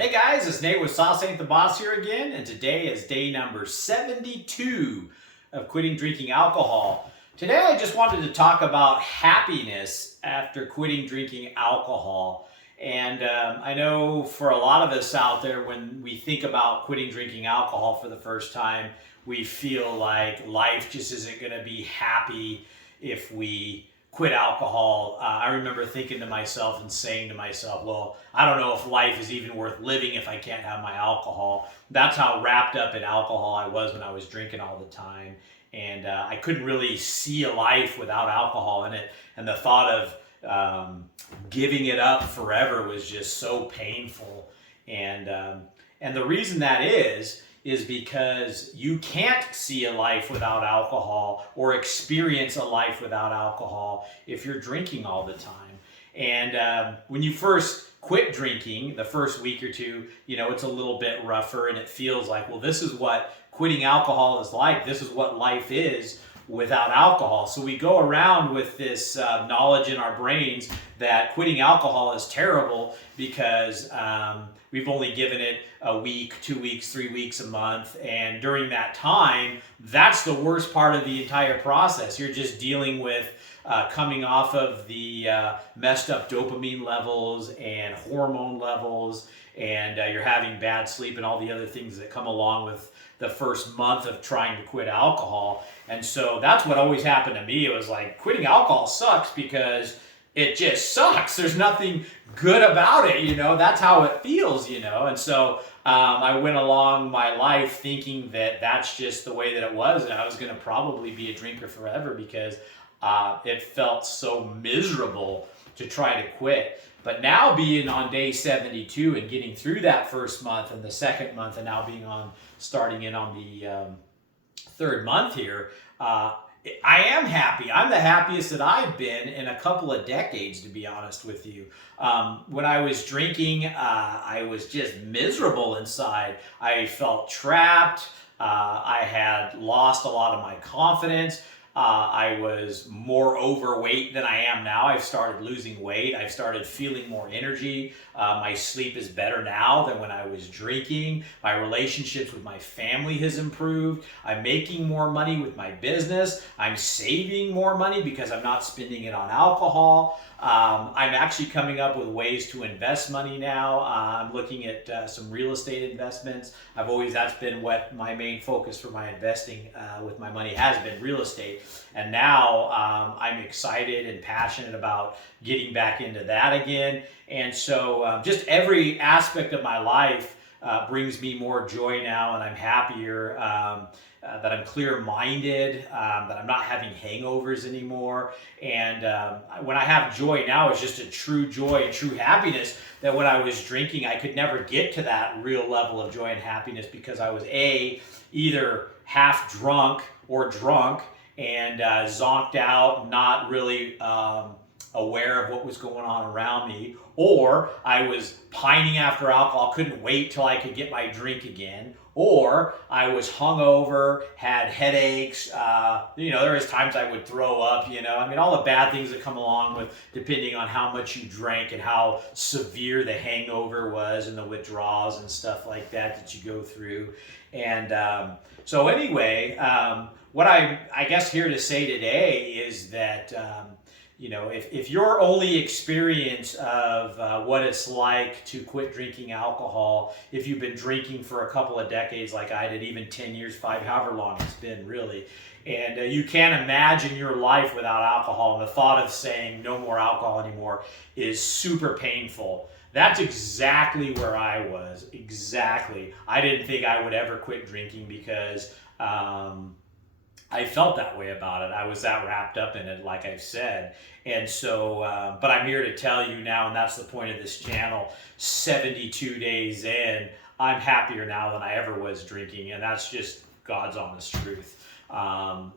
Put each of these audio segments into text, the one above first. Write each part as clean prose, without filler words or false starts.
Hey guys, it's Nate with Sauce Ain't the Boss here again, and today is day number 72 of quitting drinking alcohol. Today I just wanted to talk about happiness after quitting drinking alcohol. And I know for a lot of us out there, when we think about quitting drinking alcohol for the first time, we feel like life just isn't going to be happy if we quit alcohol. I remember thinking to myself and saying to myself, well, I don't know if life is even worth living if I can't have my alcohol. That's how wrapped up in alcohol I was when I was drinking all the time. And I couldn't really see a life without alcohol in it. And the thought of giving it up forever was just so painful. And the reason that is because you can't see a life without alcohol or experience a life without alcohol if you're drinking all the time. And when you first quit drinking, the first week or two, it's a little bit rougher and it feels like, well, this is what quitting alcohol is like. This is what life is without alcohol. So we go around with this knowledge in our brains that quitting alcohol is terrible because we've only given it a week, 2 weeks, 3 weeks, a month. And during that time, that's the worst part of the entire process. You're just dealing with coming off of the messed up dopamine levels and hormone levels, and you're having bad sleep and all the other things that come along with the first month of trying to quit alcohol. And so that's what always happened to me. It was like, quitting alcohol sucks because it just sucks. There's nothing good about it, that's how it feels, And so I went along my life thinking that that's just the way that it was, and I was going to probably be a drinker forever because it felt so miserable to try to quit. But now being on day 72 and getting through that first month and the second month, and now being starting in on the third month here, I am happy. I'm the happiest that I've been in a couple of decades, to be honest with you. When I was drinking, I was just miserable inside. I felt trapped. I had lost a lot of my confidence. I was more overweight than I am now. I've started losing weight. I've started feeling more energy. My sleep is better now than when I was drinking. My relationships with my family has improved. I'm making more money with my business. I'm saving more money because I'm not spending it on alcohol. I'm actually coming up with ways to invest money now. I'm looking at some real estate investments. That's been what my main focus for my investing with my money has been, real estate. And now I'm excited and passionate about getting back into that again. And so just every aspect of my life brings me more joy now, and I'm happier. That I'm clear-minded, that I'm not having hangovers anymore. And when I have joy now, it's just a true joy and true happiness that when I was drinking, I could never get to that real level of joy and happiness because I was either half drunk or drunk and zonked out, not really aware of what was going on around me, or I was pining after alcohol, couldn't wait till I could get my drink again, or I was hungover, had headaches. There was times I would throw up. All the bad things that come along with depending on how much you drank and how severe the hangover was and the withdrawals and stuff like that you go through. And so anyway, what I guess here to say today is that if your only experience of what it's like to quit drinking alcohol, if you've been drinking for a couple of decades like I did, even 10 years, 5, however long it's been really, and you can't imagine your life without alcohol, and the thought of saying no more alcohol anymore is super painful. That's exactly where I was. Exactly. I didn't think I would ever quit drinking because I felt that way about it. I was that wrapped up in it, like I've said. And so, but I'm here to tell you now, and that's the point of this channel, 72 days in, I'm happier now than I ever was drinking, and that's just God's honest truth.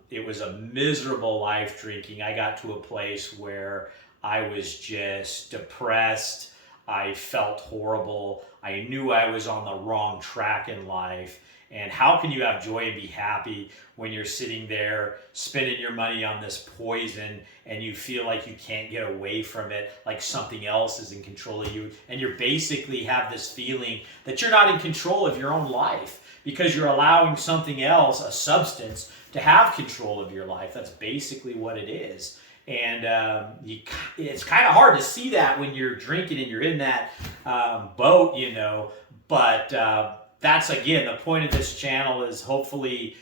It was a miserable life drinking. I got to a place where I was just depressed. I I felt horrible. I knew I was on the wrong track in life. And how can you have joy and be happy when you're sitting there spending your money on this poison and you feel like you can't get away from it, like something else is in control of you, and you basically have this feeling that you're not in control of your own life because you're allowing something else, a substance, to have control of your life. That's basically what it is. And it's kind of hard to see that when you're drinking and you're in that boat, you know, but that's, again, the point of this channel is hopefully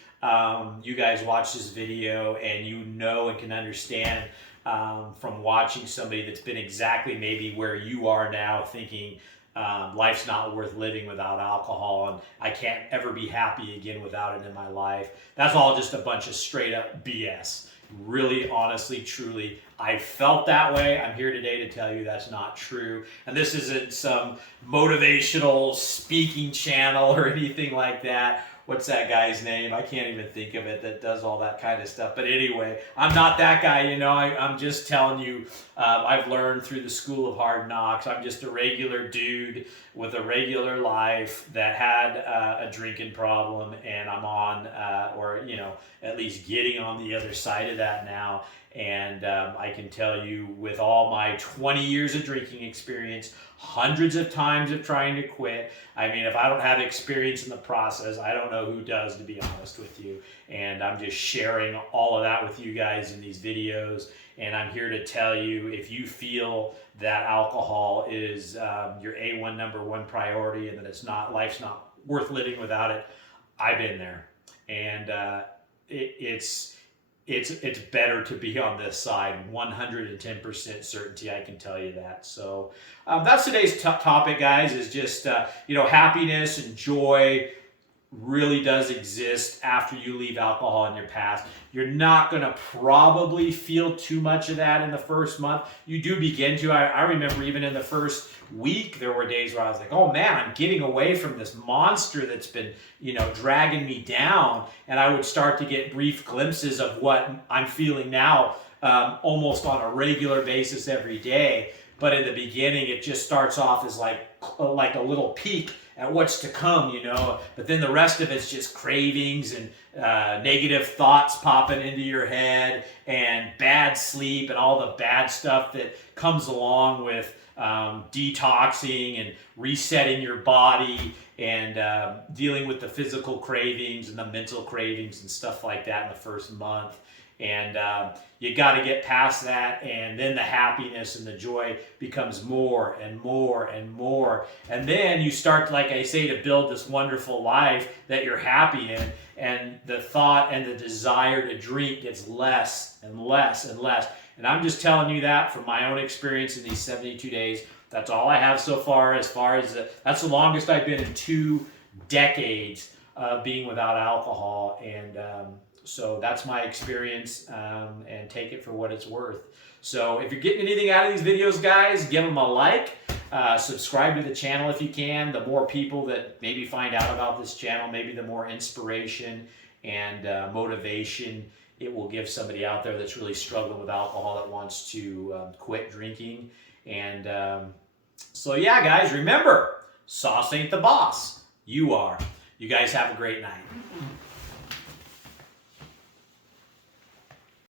you guys watch this video and you know and can understand from watching somebody that's been exactly maybe where you are now, thinking life's not worth living without alcohol and I can't ever be happy again without it in my life. That's all just a bunch of straight up BS. Really, honestly, truly, I felt that way. I'm here today to tell you that's not true. And this isn't some motivational speaking channel or anything like that. What's that guy's name? I can't even think of it, that does all that kind of stuff. But anyway, I'm not that guy, you know. I'm just telling you, I've learned through the school of hard knocks. I'm just a regular dude with a regular life that had a drinking problem, and I'm on, or, you know, at least getting on the other side of that now. And I can tell you, with all my 20 years of drinking experience, hundreds of times of trying to quit, I mean, if I don't have experience in the process, I don't know who does, to be honest with you. And I'm just sharing all of that with you guys in these videos. And I'm here to tell you, if you feel that alcohol is your A1 number one priority and that it's not, life's not worth living without it, I've been there. And it's better to be on this side. 110% certainty, I can tell you that. So that's today's topic, guys, is just, you know, happiness and joy really does exist after you leave alcohol in your past. You're not going to probably feel too much of that in the first month. You do begin to. I remember even in the first week, there were days where I was like, oh man, I'm getting away from this monster that's been, you know, dragging me down. And I would start to get brief glimpses of what I'm feeling now, almost on a regular basis every day. But in the beginning, it just starts off as like a little peek at what's to come, you know. But then the rest of it's just cravings and negative thoughts popping into your head and bad sleep and all the bad stuff that comes along with detoxing and resetting your body and dealing with the physical cravings and the mental cravings and stuff like that in the first month. And you got to get past that, and then the happiness and the joy becomes more and more and more. And then you start, like I say, to build this wonderful life that you're happy in, and the thought and the desire to drink gets less and less and less. And I'm just telling you that from my own experience in these 72 days. That's all I have so far, that's the longest I've been in 2 decades of being without alcohol. And so that's my experience, and take it for what it's worth. So if you're getting anything out of these videos, guys, give them a like. Subscribe to the channel if you can. The more people that maybe find out about this channel, maybe the more inspiration and motivation it will give somebody out there that's really struggling with alcohol, that wants to quit drinking. And so yeah, guys, remember, sauce ain't the boss. You are. You guys have a great night.